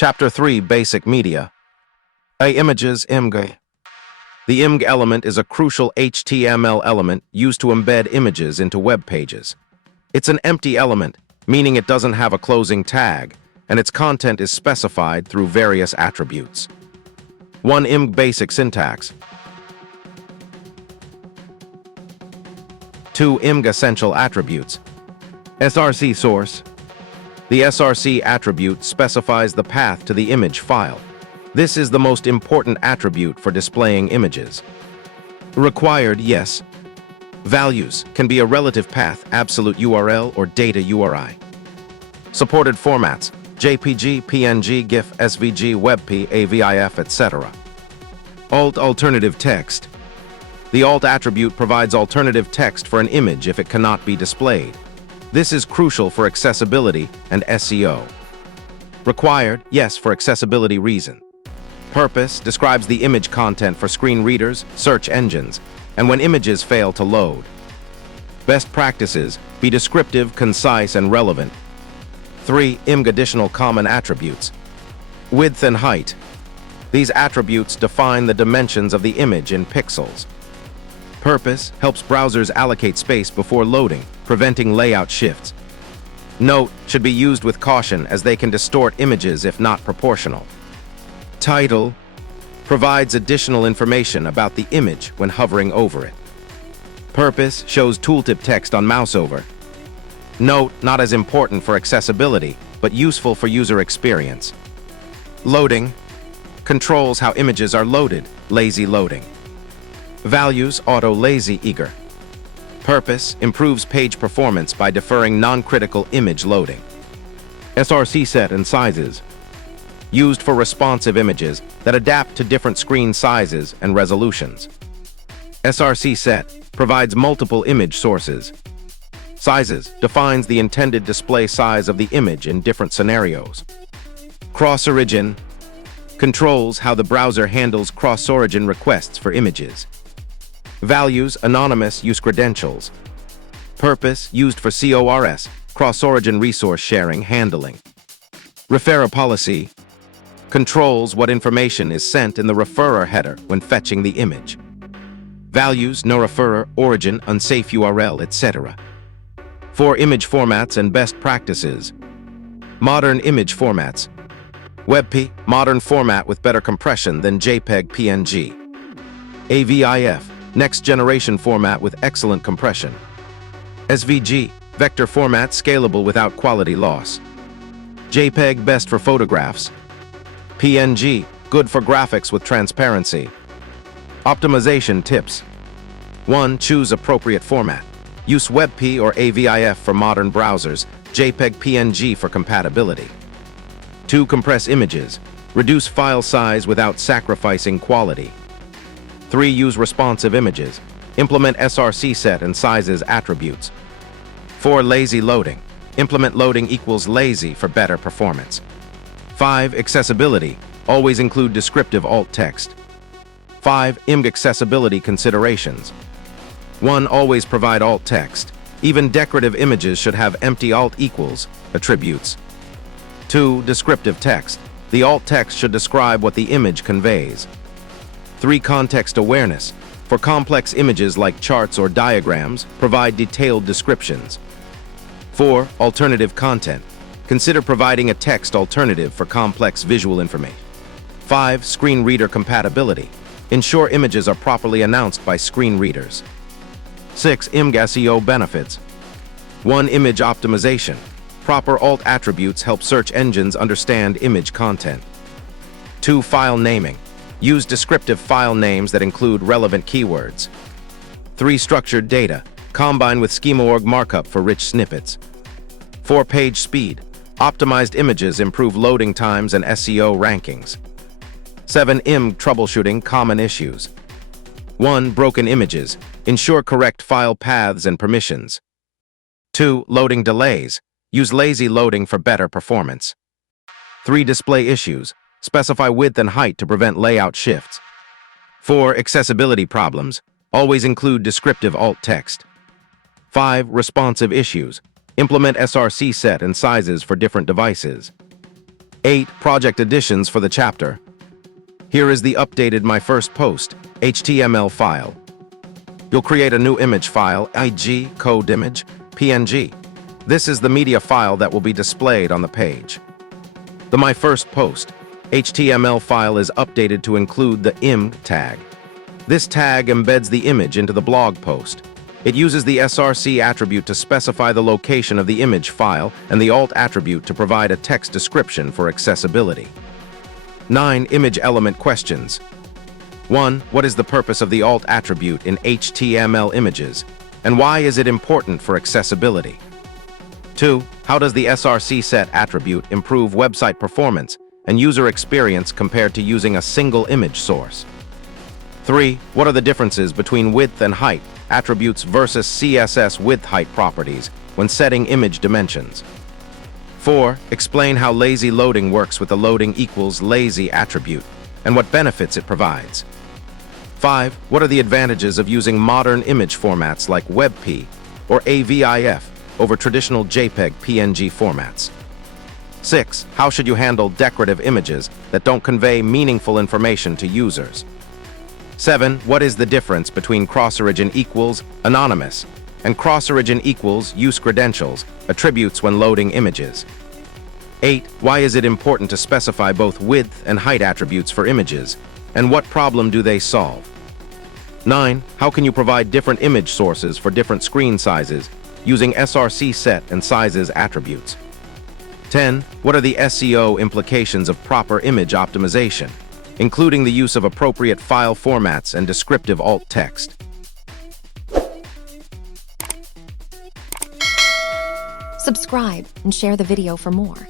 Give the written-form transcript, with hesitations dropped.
Chapter 3 Basic Media. Images embed. The embed element is a crucial HTML element used to embed images into web pages. It's an empty element, meaning it doesn't have a closing tag, and its content is specified through various attributes. 1. Embed basic syntax. 2. Embed essential attributes. src source. The src attribute specifies the path to the image file. This is the most important attribute for displaying images. Required, yes. Values can be a relative path, absolute URL, or data URI. Supported formats: JPG, PNG, GIF, SVG, WebP, AVIF, etc. Alternative text. The alt attribute provides alternative text for an image if it cannot be displayed. This is crucial for accessibility and SEO. Required, yes, for accessibility reason. Purpose describes the image content for screen readers, search engines, and when images fail to load. Best practices: be descriptive, concise, and relevant. 3. Embed additional common attributes. Width and height. These attributes define the dimensions of the image in pixels. Purpose helps browsers allocate space before loading, preventing layout shifts. Note should be used with caution as they can distort images if not proportional. Title provides additional information about the image when hovering over it. Purpose shows tooltip text on mouse over. Note not as important for accessibility, but useful for user experience. Loading controls how images are loaded, lazy loading. Values auto lazy eager. Purpose improves page performance by deferring non-critical image loading. src set and sizes. Used for responsive images that adapt to different screen sizes and resolutions. src set provides multiple image sources. Sizes defines the intended display size of the image in different scenarios. Cross-origin controls how the browser handles cross-origin requests for images. Values anonymous use credentials. Purpose used for CORS, cross-origin resource sharing handling. Referrer policy controls what information is sent in the referrer header when fetching the image. Values no referrer, origin, unsafe URL, etc. 4. Image formats and best practices. Modern image formats. WebP, modern format with better compression than JPEG PNG. AVIF, next generation format with excellent compression. SVG, vector format scalable without quality loss. JPEG, best for photographs. PNG, good for graphics with transparency. Optimization tips. 1. Choose appropriate format. Use WebP or AVIF for modern browsers, JPEG PNG for compatibility. 2. Compress images. Reduce file size without sacrificing quality. 3. Use responsive images. Implement src set and sizes attributes. 4. Lazy loading. Implement loading equals lazy for better performance. 5. Accessibility. Always include descriptive alt text. 5. Embed accessibility considerations. 1. Always provide alt text. Even decorative images should have empty alt equals attributes. 2. Descriptive text. The alt text should describe what the image conveys. 3. Context awareness. For complex images like charts or diagrams, provide detailed descriptions. 4. Alternative content. Consider providing a text alternative for complex visual information. 5. Screen reader compatibility. Ensure images are properly announced by screen readers. 6. Embed SEO benefits. 1. Image optimization. Proper alt attributes help search engines understand image content. 2. File naming. Use descriptive file names that include relevant keywords. 3. Structured data. Combine with schema.org markup for rich snippets. 4. Page speed. Optimized images improve loading times and SEO rankings. 7. Embed troubleshooting common issues. 1. Broken images. Ensure correct file paths and permissions. 2. Loading delays. Use lazy loading for better performance. 3. Display issues. Specify width and height to prevent layout shifts. 4. Accessibility problems. Always include descriptive alt text. 5. Responsive issues. Implement src set and sizes for different devices. 8. Project additions for the chapter. Here is the updated My First Post HTML file. You'll create a new image file, IG, code image, PNG. This is the media file that will be displayed on the page. The My First Post HTML file is updated to include the im tag. This tag embeds the image into the blog post. It uses the SRC attribute to specify the location of the image file and the alt attribute to provide a text description for accessibility. 9. Image element questions. 1. What is the purpose of the alt attribute in HTML images, and why is it important for accessibility? 2. How does the SRC set attribute improve website performance and user experience compared to using a single image source? 3. What are the differences between width and height attributes versus CSS width-height properties when setting image dimensions? 4. Explain how lazy loading works with the loading equals lazy attribute and what benefits it provides. 5. What are the advantages of using modern image formats like WebP or AVIF over traditional JPEG PNG formats? 6. How should you handle decorative images that don't convey meaningful information to users? 7. What is the difference between cross-origin equals anonymous and cross-origin equals use credentials attributes when loading images? 8. Why is it important to specify both width and height attributes for images, and what problem do they solve? 9. How can you provide different image sources for different screen sizes using SRC set and sizes attributes? 10. What are the SEO implications of proper image optimization, including the use of appropriate file formats and descriptive alt text? Subscribe and share the video for more.